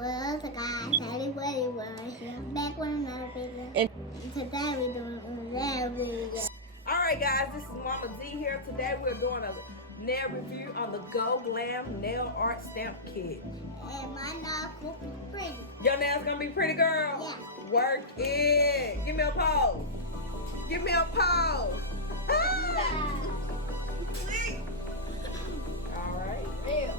What's up, guys? Waily, we're here back with another video. And today we're doing another video. Alright guys, this is Mama Z here. Today we're doing a nail review on the Go-Glam nail art stamp kit. And my nails will be pretty. Your nails gonna be pretty, girl? Yeah. Work it. Give me a pose. Give me a pose. Alright. Yeah.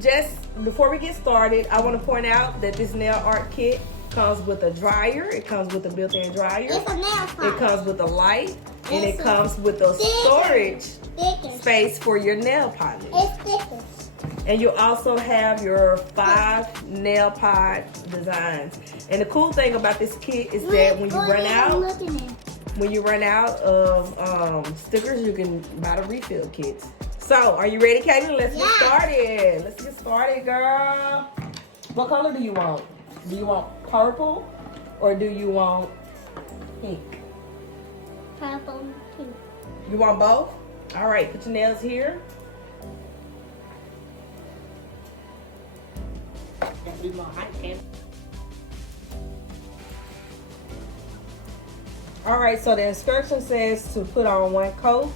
Just before we get started, I want to point out that this nail art kit comes with a dryer. It comes with a built-in dryer. It's a nail file. It comes with a light. And It's it comes with a storage space for your nail polish. It's thicker. And you also have your 5 nail pod designs. And the cool thing about this kit is that when you run out of stickers, you can buy the refill kits. So, are you ready, Caitlin? Let's get started. Let's get started, girl. What color do you want? Do you want purple or do you want pink? Purple and pink. You want both? All right, put your nails here. All right, so the instruction says to put on 1 coat.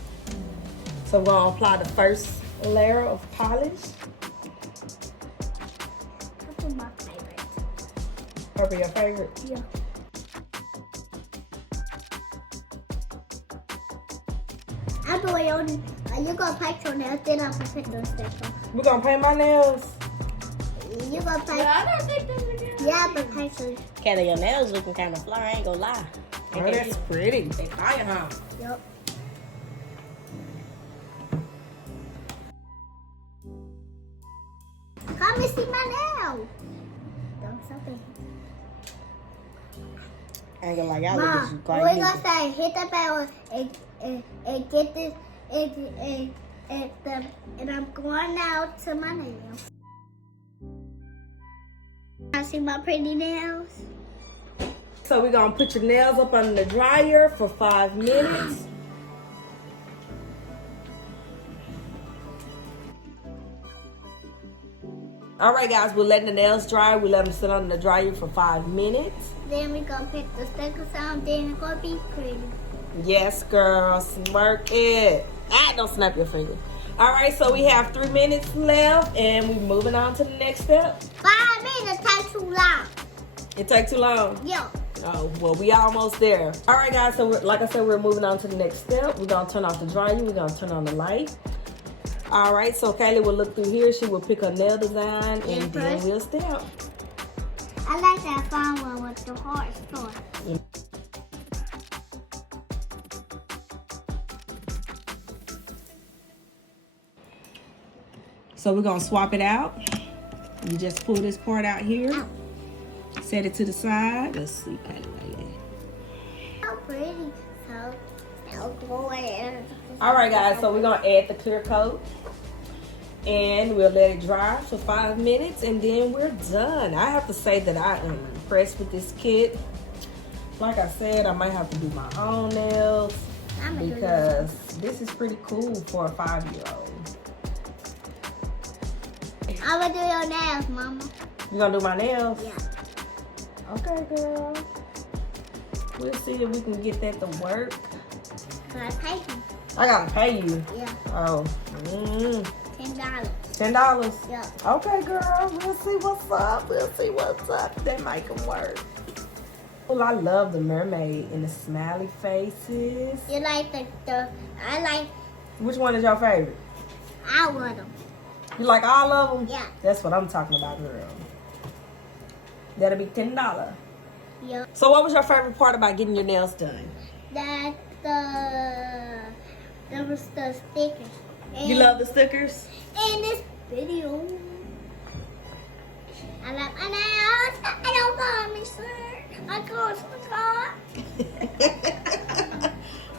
So we're gonna apply the first layer of polish. Purple my favorite. Purple your favorite? Yeah. I'm doing your you gonna paint your nails, then I'm gonna put those stickers. We're gonna paint my nails. You gonna paint? I don't think those are good. Yeah, but paint your. Kelly, your nails looking kind of fly. I ain't gonna lie. Oh, that's pretty. They fire, huh? Yup. Come and see my nails. Don't stop it. I ain't gonna lie, y'all look at you Mom, quite we're neat. gonna say hit the bell and get this and I'm going out to my nails. I see my pretty nails. So we're gonna put your nails up under the dryer for 5 minutes. All right, guys, we're letting the nails dry. We let them sit under the dryer for 5 minutes. Then we're gonna put the stickers on, then it's gonna be pretty. Yes, girl, smirk it. Ah, don't snap your finger. All right, so we have 3 minutes left, and we're moving on to the next step. 5 minutes take too long. It take too long? Yeah. Oh, well, we almost there. All right, guys, so like I said, we're moving on to the next step. We're gonna turn off the dryer. We're gonna turn on the light. All right, so Kaylee will look through here. She will pick a nail design, and then we'll stamp. I like that fun one with the heart store. So we're gonna swap it out. You just pull this part out here. Ow. Set it to the side. Let's see, Kaylee. So pretty. So good. All right, guys, so we're gonna add the clear coat. And we'll let it dry for 5 minutes, and then we're done. I have to say that I am impressed with this kit. Like I said, I might have to do my own nails because this is pretty cool for a 5-year-old. I'm gonna do your nails, Mama. You gonna do my nails? Yeah. Okay, girl. We'll see if we can get that to work. Can I pay you? I gotta pay you. Yeah. Oh. $10. $10? Yeah. Okay, girl. We'll see what's up. We'll see what's up. That might can work. Well, I love the mermaid and the smiley faces. You like I like Which one is your favorite? all of them. You like all of them? Yeah. That's what I'm talking about, girl. That'll be $10. Yeah. So what was your favorite part about getting your nails done? That there was the stickers. You love the stickers? In this video. I love my nails. I don't want me, sir. I go to the car.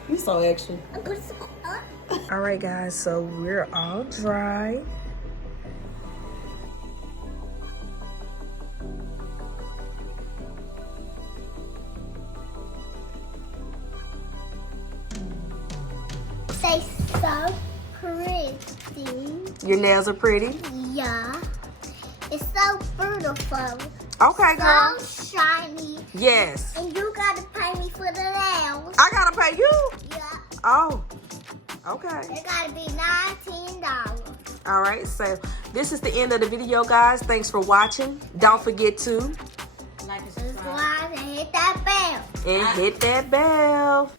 You so extra. I go to the car. All right, guys, so we're all dry. Say so pretty. Your nails are pretty? Yeah. It's so beautiful. Okay, girl. So shiny. Yes. And you gotta pay me for the nails. I gotta pay you? Yeah. Oh. Okay. It gotta be $19. All right. So this is the end of the video, guys. Thanks for watching. Don't forget to Like and Subscribe and hit that bell. hit that bell.